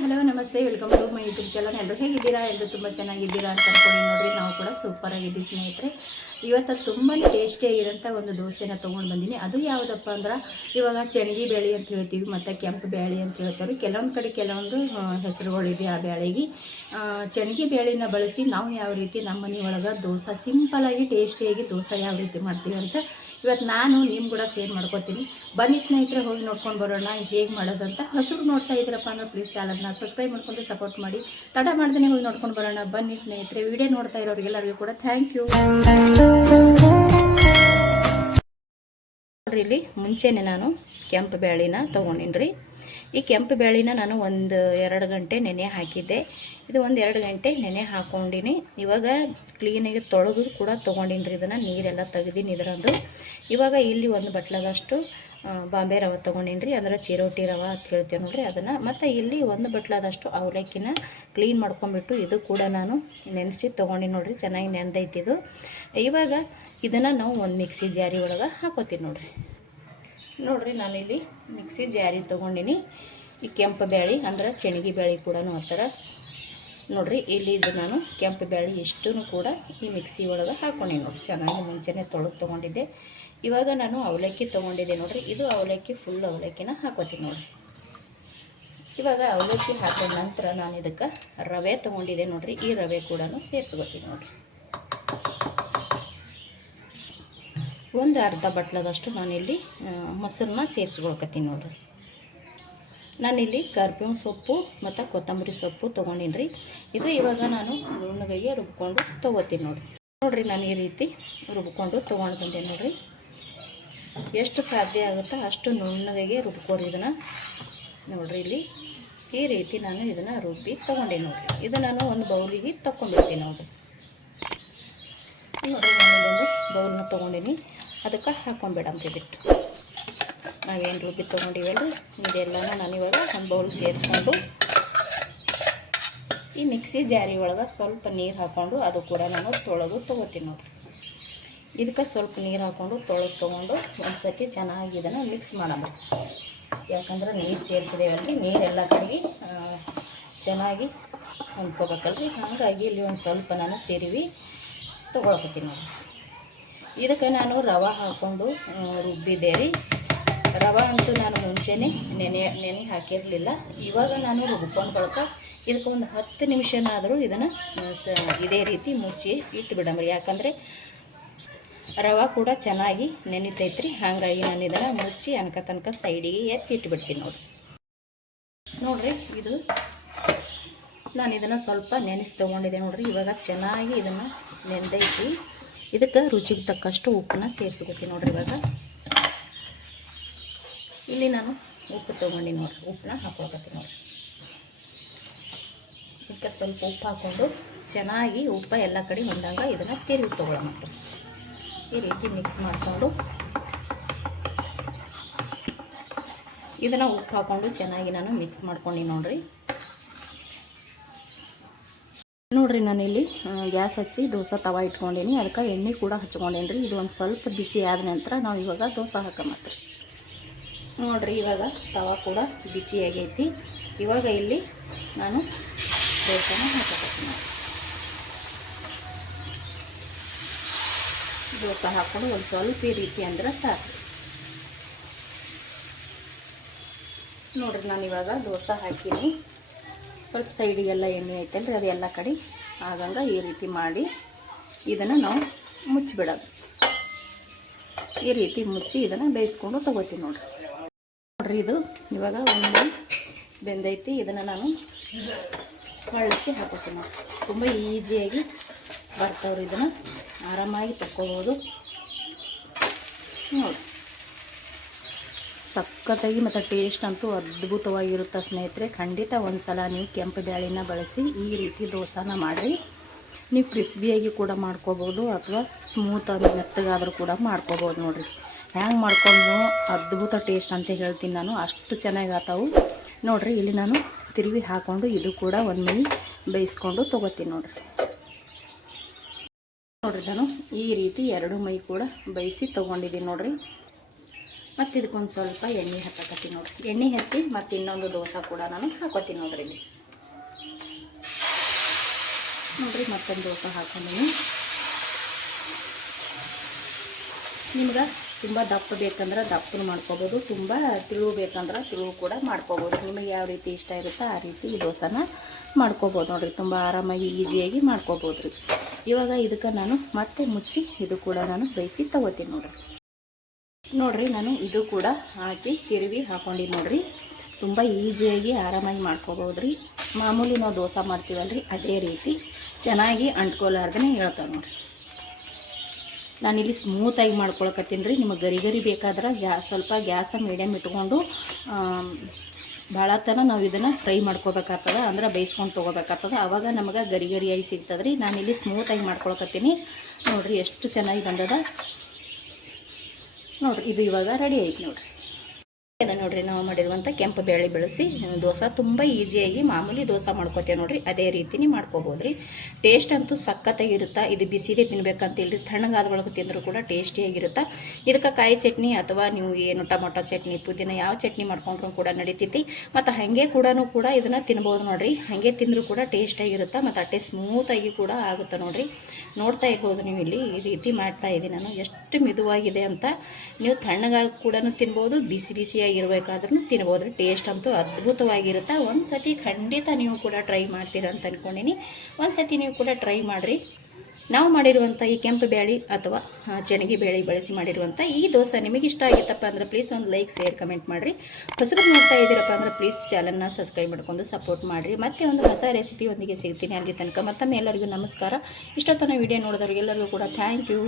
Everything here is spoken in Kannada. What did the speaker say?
ಹಲೋ ನಮಸ್ತೆ, welcome to my YouTube channel. ಎಲ್ಲರೂ ಹೇಗಿದ್ದೀರಾ? ಎಲ್ಲರೂ ತುಂಬ ಚೆನ್ನಾಗಿದ್ದೀರಾ ಅಂತ ಅನ್ಕೊಂಡು ನೋಡಿರಿ. ನಾವು ಕೂಡ ಸೂಪರ್ ಆಗಿದ್ದೀವಿ ಸ್ನೇಹಿತರೆ. ಇವತ್ತು ತುಂಬ ಟೇಸ್ಟಿಯಾಗಿರೋಂಥ ಒಂದು ದೋಸೆನ ತೊಗೊಂಡು ಬಂದೀನಿ. ಅದು ಯಾವುದಪ್ಪ ಅಂದ್ರೆ ಇವಾಗ ಚೆಣಗಿ ಬೇಳೆ ಅಂತ ಹೇಳ್ತೀವಿ, ಮತ್ತು ಕೆಂಪು ಬೇಳೆ ಅಂತ ಹೇಳ್ತಾರೆ. ಕೆಲವೊಂದು ಕಡೆ ಕೆಲವೊಂದು ಹೆಸರುಗಳಿದೆ ಆ ಬೇಳೆಗೆ. ಚೆಣಗಿ ಬೇಳೆನ ಬಳಸಿ ನಾವು ಯಾವ ರೀತಿ ನಮ್ಮ ಮನೆ ಒಳಗೆ ದೋಸೆ ಸಿಂಪಲಾಗಿ ಟೇಸ್ಟಿಯಾಗಿ ದೋಸೆ ಯಾವ ರೀತಿ ಮಾಡ್ತೀವಿ ಅಂತ ಇವತ್ತು ನಾನು ನಿಮ್ಮ ಕೂಡ ಶೇರ್ ಮಾಡ್ಕೊತೀನಿ. ಬನ್ನಿ ಸ್ನೇಹಿತರೆ, ಹೋಗಿ ನೋಡ್ಕೊಂಡು ಬರೋಣ ಹೇಗೆ ಮಾಡೋದಂತ. ಹಸಿರು ನೋಡ್ತಾ ಇದ್ದೀರಪ್ಪ ಅಂದ್ರೆ ಪ್ಲೀಸ್ ಚಾನಲ್ನ ಸಬ್ಸ್ಕ್ರೈಬ್ ಮಾಡ್ಕೊಂಡು ಸಪೋರ್ಟ್ ಮಾಡಿ. ತಡ ಮಾಡ್ದೇ ಹೋಗಿ ನೋಡ್ಕೊಂಡು ಬರೋಣ ಬನ್ನಿ ಸ್ನೇಹಿತರೆ. ವಿಡಿಯೋ ನೋಡ್ತಾ ಇರೋರಿಗೆಲ್ಲರಿಗೂ ಕೂಡ ಥ್ಯಾಂಕ್ ಯು. ನೋಡ್ರಿ, ಇಲ್ಲಿ ಮುಂಚೆನೆ ನಾನು ಕೆಂಪು ಬೇಳೆನ ತೊಗೊಂಡಿನಿ. ಈ ಕೆಂಪು ಬೇಳೆನ ನಾನು 1-2 ಗಂಟೆ ನೆನೆ ಹಾಕಿದ್ದೆ. ಇದು 1-2 ಗಂಟೆ ನೆನೆ ಹಾಕ್ಕೊಂಡಿನಿ. ಇವಾಗ ಕ್ಲೀನಾಗಿ ತೊಳೆದು ಕೂಡ ತೊಗೊಂಡಿನಿ. ಇದನ್ನು ನೀರೆಲ್ಲ ತೆಗೆದಿನಿ ಇದರಂದು. ಇವಾಗ ಇಲ್ಲಿ 1 ಬಟ್ಲದಷ್ಟು ಬಾಂಬೆ ರವೆ ತೊಗೊಂಡಿನಿ, ಅಂದ್ರೆ ಚಿರೋಟಿ ರವೆ ಅಂತ ಹೇಳ್ತೇವೆ ನೋಡ್ರಿ ಅದನ್ನು. ಮತ್ತು ಇಲ್ಲಿ 1 ಬಟ್ಲದಷ್ಟು ಅವಲಕ್ಕಿನ ಕ್ಲೀನ್ ಮಾಡ್ಕೊಂಬಿಟ್ಟು ಇದು ಕೂಡ ನಾನು ನೆನೆಸಿ ತೊಗೊಂಡಿನಿ ನೋಡ್ರಿ. ಚೆನ್ನಾಗಿ ನೆಂದೈತಿದು. ಇವಾಗ ಇದನ್ನು ನಾವು ಒಂದು ಮಿಕ್ಸಿ ಜಾರಿ ಒಳಗೆ ಹಾಕೋತೀನಿ ನೋಡ್ರಿ. ನಾನಿಲ್ಲಿ ಮಿಕ್ಸಿ ಜಾರಿ ತೊಗೊಂಡಿನಿ. ಈ ಕೆಂಪು ಬೇಳೆ ಅಂದ್ರೆ ಚೆಣಗಿ ಬೇಳೆ ಕೂಡ ಆ ಥರ ನೋಡ್ರಿ. ಇಲ್ಲಿ ಇದು ನಾನು ಕೆಂಪು ಬೇಳೆ ಇಷ್ಟೂ ಕೂಡ ಈ ಮಿಕ್ಸಿ ಒಳಗೆ ಹಾಕ್ಕೊಂಡಿನಿ ನೋಡ್ರಿ. ಚೆನ್ನಾಗಿ ಮುಂಚೆನೇ ತೊಗೊಂಡಿದ್ದೆ. ಇವಾಗ ನಾನು ಅವಲಕ್ಕಿ ತೊಗೊಂಡಿದ್ದೆ ನೋಡ್ರಿ. ಇದು ಅವಲಕ್ಕಿ ಫುಲ್ ಅವಲಕ್ಕಿನ ಹಾಕೋತೀನಿ ನೋಡ್ರಿ. ಇವಾಗ ಅವಲಕ್ಕಿ ಹಾಕಿದ ನಂತರ ನಾನು ಇದಕ್ಕೆ ರವೆ ತೊಗೊಂಡಿದ್ದೆ ನೋಡ್ರಿ. ಈ ರವೆ ಕೂಡ ಸೇರಿಸ್ಕೋತೀನಿ ನೋಡ್ರಿ. ಒಂದು ಅರ್ಧ ಬಟ್ಲದಷ್ಟು ನಾನಿಲ್ಲಿ ಮೊಸರನ್ನ ಸೇರಿಸ್ಕೊಳ್ಕತ್ತೀನಿ ನೋಡ್ರಿ. ನಾನಿಲ್ಲಿ ಕರ್ಬೇವಿನ ಸೊಪ್ಪು ಮತ್ತು ಕೊತ್ತಂಬರಿ ಸೊಪ್ಪು ತೊಗೊಂಡಿನಿ. ಇದು ಇವಾಗ ನಾನು ನುಣ್ಣಗೆ ರುಬ್ಕೊಂಡು ತೊಗೋತೀನಿ ನೋಡ್ರಿ. ನಾನು ಈ ರೀತಿ ರುಬ್ಕೊಂಡು ತೊಗೊಂಡು ಬಂದೆ ನೋಡ್ರಿ. ಎಷ್ಟು ಸಾಧ್ಯ ಆಗುತ್ತೋ ಅಷ್ಟು ನುಣ್ಣಗೆ ರುಬ್ಕೋರಿ ಇದನ್ನು ನೋಡ್ರಿ. ಇಲ್ಲಿ ಈ ರೀತಿ ನಾನು ಇದನ್ನು ರುಬ್ಬಿ ತೊಗೊಂಡೆ ನೋಡ್ರಿ. ಇದು ನಾನು ಒಂದು ಬೌಲಿಗೆ ತೊಗೊಂಡಿರ್ತೀನಿ ನೋಡ್ರಿ. ನಾನು ಇದೊಂದು ಬೌಲ್ನ ತೊಗೊಂಡಿನಿ. ಅದಕ್ಕೆ ಹಾಕ್ಕೊಂಬಿಡಮ್ರಿ ಬಿಟ್ಟು ನಾವೇನು ರುಬ್ಬಿ ತೊಗೊಂಡಿವಲ್ರಿ ಇದೆಲ್ಲನೂ ನಾನಿವಾಗ ಒಂದು ಬೌಲ್ ಸೇರಿಸ್ಕೊಂಡು ಈ ಮಿಕ್ಸಿ ಜಾರಿ ಒಳಗೆ ಸ್ವಲ್ಪ ನೀರು ಹಾಕ್ಕೊಂಡು ಅದು ಕೂಡ ನಾನು ತೊಳೆದು ತೊಗೋತೀನಿ ನೋಡ್ರಿ. ಇದಕ್ಕೆ ಸ್ವಲ್ಪ ನೀರು ಹಾಕ್ಕೊಂಡು ತೊಗೊಂಡು ಒಂದು ಸತಿ ಚೆನ್ನಾಗಿ ಇದನ್ನು ಮಿಕ್ಸ್ ಮಾಡೋಣ. ಯಾಕಂದ್ರೆ ನೀರು ಸೇರಿಸಿದೇವಲ್ರಿ, ನೀರೆಲ್ಲ ಕಡೆಗೆ ಚೆನ್ನಾಗಿ ಹೊಂದ್ಕೋಬೇಕಲ್ರಿ. ಹಾಗಾಗಿ ಇಲ್ಲಿ ಒಂದು ಸ್ವಲ್ಪ ನಾನು ತಿರುವಿ ತೊಗೊಳಕತ್ತೀನಿ ನೋಡ್ರಿ. ಇದಕ್ಕೆ ನಾನು ರವೆ ಹಾಕ್ಕೊಂಡು ರುಬ್ಬಿದ್ದೆ ರೀ. ರವೆ ಅಂತೂ ನಾನು ಮುಂಚೆನೇ ನೆನೆ ಹಾಕಿರಲಿಲ್ಲ. ಇವಾಗ ನಾನು ರುಬ್ಕೊಂಡು ಬಳಕ ಇದಕ್ಕೆ ಒಂದು 10 ನಿಮಿಷನಾದರೂ ಇದನ್ನು ಇದೇ ರೀತಿ ಮುಚ್ಚಿ ಇಟ್ಟುಬಿಡಮ್ರಿ. ಯಾಕಂದರೆ ರವೆ ಕೂಡ ಚೆನ್ನಾಗಿ ನೆನಿತೈತ್ರಿ. ಹಾಗಾಗಿ ನಾನು ಇದನ್ನು ಮುಚ್ಚಿ ತನಕ ಸೈಡಿಗೆ ಇಟ್ಬಿಡ್ತೀನಿ ನೋಡ್ರಿ. ಇದು ನಾನು ಇದನ್ನು ಸ್ವಲ್ಪ ನೆನೆಸಿ ತೊಗೊಂಡಿದ್ದೆ ನೋಡ್ರಿ. ಇವಾಗ ಚೆನ್ನಾಗಿ ಇದನ್ನು ನೆಂದೈತಿ. ಇದಕ್ಕೆ ರುಚಿಗೆ ತಕ್ಕಷ್ಟು ಉಪ್ಪನ್ನ ಸೇರಿಸ್ಕೊತೀನಿ ನೋಡ್ರಿ. ಇವಾಗ ಇಲ್ಲಿ ನಾನು ಉಪ್ಪು ತೊಗೊಂಡು ನೋಡ್ರಿ, ಉಪ್ಪನ್ನ ಹಾಕ್ಕೊಳ್ಕತ್ತೀನಿ ನೋಡ್ರಿ. ಇದಕ್ಕೆ ಸ್ವಲ್ಪ ಉಪ್ಪು ಹಾಕ್ಕೊಂಡು ಚೆನ್ನಾಗಿ ಉಪ್ಪು ಎಲ್ಲ ಕಡೆ ಹೊಂದಾಗ ಇದನ್ನು ತಿರುಗಿ ತೊಗೊಳ್ಳೋ ಮತ್ತು ಈ ರೀತಿ ಮಿಕ್ಸ್ ಮಾಡಿಕೊಂಡು ಇದನ್ನು ಉಪ್ಪು ಹಾಕ್ಕೊಂಡು ಚೆನ್ನಾಗಿ ನಾನು ಮಿಕ್ಸ್ ಮಾಡ್ಕೊಂಡು ನೋಡ್ರಿ. ನಾನಿಲ್ಲಿ ಗ್ಯಾಸ್ ಹಚ್ಚಿ ದೋಸೆ ತವ ಇಟ್ಕೊಂಡೀನಿ. ಅದಕ್ಕೆ ಎಣ್ಣೆ ಕೂಡ ಹಚ್ಕೊಂಡೇನಿ ರೀ. ಇದು ಒಂದು ಸ್ವಲ್ಪ ಬಿಸಿ ಆದ ನಂತರ ನಾವು ಇವಾಗ ದೋಸೆ ಹಾಕಮತ್ರಿ ನೋಡ್ರಿ. ಇವಾಗ ತವ ಕೂಡ ಬಿಸಿಯಾಗೈತಿ. ಇವಾಗ ಇಲ್ಲಿ ನಾನು ದೋಸೆನ ಹಾಕತ್ತೀನಿ. ದೋಸೆ ಹಾಕ್ಕೊಂಡು ಒಂದು ಸ್ವಲ್ಪ ಈ ರೀತಿ ಅಂದ್ರೆ ಸಾಕು ನೋಡ್ರಿ. ನಾನು ಇವಾಗ ದೋಸೆ ಹಾಕೀನಿ. ಸ್ವಲ್ಪ ಸೈಡಿಗೆಲ್ಲ ಎಣ್ಣೆ ಐತಲ್ರಿ, ಅದು ಎಲ್ಲ ಕಡೆ ಆಗಂಗೆ ಈ ರೀತಿ ಮಾಡಿ ಇದನ್ನು ನಾವು ಮುಚ್ಚಿಬಿಡೋದು. ಈ ರೀತಿ ಮುಚ್ಚಿ ಇದನ್ನು ಬೇಯಿಸ್ಕೊಂಡು ತೊಗೋತೀವಿ ನೋಡ್ರಿ. ಇದು ಇವಾಗ ಒಂದು ಬೆಂದೈತಿ. ಇದನ್ನು ನಾನು ಹೊಳಿಸಿ ಹಾಕೋತೀನಿ ನೋಡ್ರಿ. ತುಂಬ ಈಸಿಯಾಗಿ ಬರ್ತಾವ್ರಿ. ಇದನ್ನು ಆರಾಮಾಗಿ ತಕ್ಕೋಬೋದು ನೋಡಿ. ಸಖತ್ತಾಗಿ ಮತ್ತು ಟೇಸ್ಟ್ ಅಂತೂ ಅದ್ಭುತವಾಗಿರುತ್ತೆ ಸ್ನೇಹಿತರೆ. ಖಂಡಿತ ಒಂದು ಸಲ ನೀವು ಕೆಂಪು ಬೇಳೆನ ಬಳಸಿ ಈ ರೀತಿ ದೋಸೆನ ಮಾಡಿರಿ. ನೀವು ಕ್ರಿಸ್ಪಿಯಾಗಿ ಕೂಡ ಮಾಡ್ಕೋಬೋದು ಅಥವಾ ಸ್ಮೂತಾಗಿ ಮೆತ್ತಗಾದರೂ ಕೂಡ ಮಾಡ್ಕೋಬೋದು ನೋಡಿರಿ. ಹ್ಯಾಂಗೆ ಮಾಡ್ಕೊಂಡು ಅದ್ಭುತ ಟೇಸ್ಟ್ ಅಂತ ಹೇಳ್ತೀನಿ ನಾನು. ಅಷ್ಟು ಚೆನ್ನಾಗಿ ಆತಾವು ನೋಡಿರಿ. ಇಲ್ಲಿ ನಾನು ತಿರುವಿ ಹಾಕ್ಕೊಂಡು ಇದು ಕೂಡ ಒಂದು ಮೈ ಬೇಯಿಸ್ಕೊಂಡು ತೊಗೋತೀನಿ ನೋಡಿರಿ. ನಾನು ಈ ರೀತಿ 2 ಮೈ ಕೂಡ ಬೇಯಿಸಿ ತೊಗೊಂಡಿದ್ದೀನಿ ನೋಡಿರಿ. ಮತ್ತು ಇದಕ್ಕೊಂದು ಸ್ವಲ್ಪ ಎಣ್ಣೆ ಹಾಕಕತ್ತೀನಿ ನೋಡಿರಿ. ಎಣ್ಣೆ ಹಚ್ಚಿ ಮತ್ತು ಇನ್ನೊಂದು ದೋಸೆ ಕೂಡ ನಾನು ಹಾಕೋತೀನಿ ನೋಡಿರಿ. ಇಲ್ಲಿ ನೋಡಿರಿ ಮತ್ತೊಂದು ದೋಸೆ ಹಾಕೊಂಡಿನಿ. ನಿಮ್ಗೆ ತುಂಬ ದಪ್ಪ ಬೇಕಂದ್ರೆ ದಪ್ಪನು ಮಾಡ್ಕೋಬೋದು, ತುಂಬ ತಿಳು ಬೇಕಂದ್ರೆ ತಿಳು ಕೂಡ ಮಾಡ್ಕೋಬೋದು. ನಿಮಗೆ ಯಾವ ರೀತಿ ಇಷ್ಟ ಇರುತ್ತೋ ಆ ರೀತಿ ಈ ದೋಸೆನ ಮಾಡ್ಕೋಬೋದು ನೋಡಿರಿ. ತುಂಬ ಆರಾಮಾಗಿ ಈಸಿಯಾಗಿ ಮಾಡ್ಕೋಬೋದು ರೀ. ಇವಾಗ ಇದಕ್ಕೆ ನಾನು ಮತ್ತೆ ಮುಚ್ಚಿ ಇದು ಕೂಡ ನಾನು ಬೇಯಿಸಿ ತಗೋತೀನಿ ನೋಡಿರಿ. ನಾನು ಇದು ಕೂಡ ಹಾಕಿ ತಿರುವಿ ಹಾಕೊಂಡಿನಿ ನೋಡಿರಿ. ತುಂಬ ಈಸಿಯಾಗಿ ಆರಾಮಾಗಿ ಮಾಡ್ಕೋಬೋದು ರೀ. ಮಾಮೂಲಿ ನಾವು ದೋಸೆ ಮಾಡ್ತೀವಲ್ರಿ ಅದೇ ರೀತಿ ಚೆನ್ನಾಗಿ ಅಂಟ್ಕೊಲಾರ್ದೇ ಹೇಳ್ತಾವೆ ನೋಡಿರಿ. ನಾನಿಲ್ಲಿ ಸ್ಮೂತಾಗಿ ಮಾಡ್ಕೊಳಕತ್ತೀನಿ ರೀ. ನಿಮಗೆ ಗರಿ ಗರಿ ಬೇಕಾದ್ರೆ ಸ್ವಲ್ಪ ಗ್ಯಾಸ ಮೀಡಿಯಮ್ ಇಟ್ಕೊಂಡು ಭಾಳ ತನ ನಾವು ಇದನ್ನು ಫ್ರೈ ಮಾಡ್ಕೋಬೇಕಾಗ್ತದೆ, ಅಂದ್ರೆ ಬೇಯಿಸ್ಕೊಂಡು ತೊಗೋಬೇಕಾಗ್ತದೆ. ಆವಾಗ ನಮಗೆ ಗರಿ ಗರಿಯಾಗಿ ಸಿಗ್ತದೆ ರೀ. ನಾನಿಲ್ಲಿ ಸ್ಮೂತಾಗಿ ಮಾಡ್ಕೊಳಕತ್ತೀನಿ ನೋಡಿರಿ. ಎಷ್ಟು ಚೆನ್ನಾಗಿ ಬಂದದ ನೋಡಿರಿ. ಇದು ಇವಾಗ ರೆಡಿ ಆಯ್ತು ನೋಡಿರಿ. ಇದು ನೋಡಿರಿ ನಾವು ಮಾಡಿರುವಂಥ ಕೆಂಪು ಬೇಳೆ ಬೆಳೆಸಿ ದೋಸೆ ತುಂಬ ಈಸಿಯಾಗಿ ಮಾಮೂಲಿ ದೋಸೆ ಮಾಡ್ಕೋತೇವೆ ನೋಡಿರಿ. ಅದೇ ರೀತಿನೇ ಮಾಡ್ಕೋಬೋದು ರೀ. ಟೇಸ್ಟ್ ಅಂತೂ ಸಖತ್ತಾಗಿರುತ್ತೆ. ಇದು ಬಿಸಿದೇ ತಿನ್ಬೇಕಂತಿಲ್ರಿ, ತಣ್ಣಗಾದ ಒಳಗೆ ತಿಂದರೂ ಕೂಡ ಟೇಸ್ಟಿಯಾಗಿರುತ್ತೆ. ಇದಕ್ಕೆ ಕಾಯಿ ಚಟ್ನಿ ಅಥವಾ ನೀವು ಏನು ಟೊಮೊಟೊ ಚಟ್ನಿ, ಪುದೀನ ಯಾವ ಚಟ್ನಿ ಮಾಡ್ಕೊಂಡ್ರೂ ಕೂಡ ನಡೀತೈತಿ. ಮತ್ತು ಹಾಗೆ ಕೂಡ ಇದನ್ನು ತಿನ್ಬೋದು ನೋಡಿರಿ. ಹಾಗೆ ತಿಂದರೂ ಕೂಡ ಟೇಸ್ಟಾಗಿರುತ್ತೆ ಮತ್ತು ಅಷ್ಟೇ ಸ್ಮೂತಾಗಿ ಕೂಡ ಆಗುತ್ತೆ ನೋಡಿರಿ. ನೋಡ್ತಾ ಇರ್ಬೋದು ನೀವು ಇಲ್ಲಿ ಈ ರೀತಿ ಮಾಡ್ತಾ ಇದ್ದೀನಿ ನಾನು. ಎಷ್ಟು ಮಿದುವಾಗಿದೆ ಅಂತ. ನೀವು ತಣ್ಣಗಾಗಿ ಕೂಡ ತಿನ್ಬೋದು, ಬಿಸಿಯಾಗಿರ್ಬೇಕಾದ್ರೂ ತಿನ್ಬೋದು ರೀ. ಟೇಸ್ಟ್ ಅಂತೂ ಅದ್ಭುತವಾಗಿರುತ್ತೆ. ಒಂದು ಸತಿ ಖಂಡಿತ ನೀವು ಕೂಡ ಟ್ರೈ ಮಾಡ್ತೀರ ಅಂತ ಅಂದ್ಕೊಂಡಿನಿ. ಒಂದು ಸತಿ ನೀವು ಕೂಡ ಟ್ರೈ ಮಾಡಿರಿ. ನಾವು ಮಾಡಿರುವಂಥ ಈ ಕೆಂಪು ಬೇಳೆ ಅಥವಾ ಚೆಣಗಿ ಬೇಳೆ ಬಳಸಿ ಮಾಡಿರುವಂಥ ಈ ದೋಸೆ ನಿಮಗೆ ಇಷ್ಟ ಆಗಿತ್ತಪ್ಪ ಅಂದ್ರೆ ಪ್ಲೀಸ್ ಒಂದು ಲೈಕ್, ಶೇರ್, ಕಮೆಂಟ್ ಮಾಡಿರಿ. ಹೊಸಬರು ನೋಡ್ತಾ ಇದ್ದೀರಪ್ಪ ಅಂದ್ರೆ ಪ್ಲೀಸ್ ಚಾನಲ್ನ ಸಬ್ಸ್ಕ್ರೈಬ್ ಮಾಡ್ಕೊಂಡು ಸಪೋರ್ಟ್ ಮಾಡಿರಿ. ಮತ್ತೆ ಒಂದು ಹೊಸ ರೆಸಿಪಿ ಒಂದಿಗೆ ಸಿಗ್ತೀನಿ. ಅಲ್ಲಿ ತನಕ ಮತ್ತೊಮ್ಮೆ ಎಲ್ಲರಿಗೂ ನಮಸ್ಕಾರ. ಇಷ್ಟೊತ್ತನ ವಿಡಿಯೋ ನೋಡಿದವ್ರಿಗೆಲ್ಲರಿಗೂ ಕೂಡ ಥ್ಯಾಂಕ್ ಯು.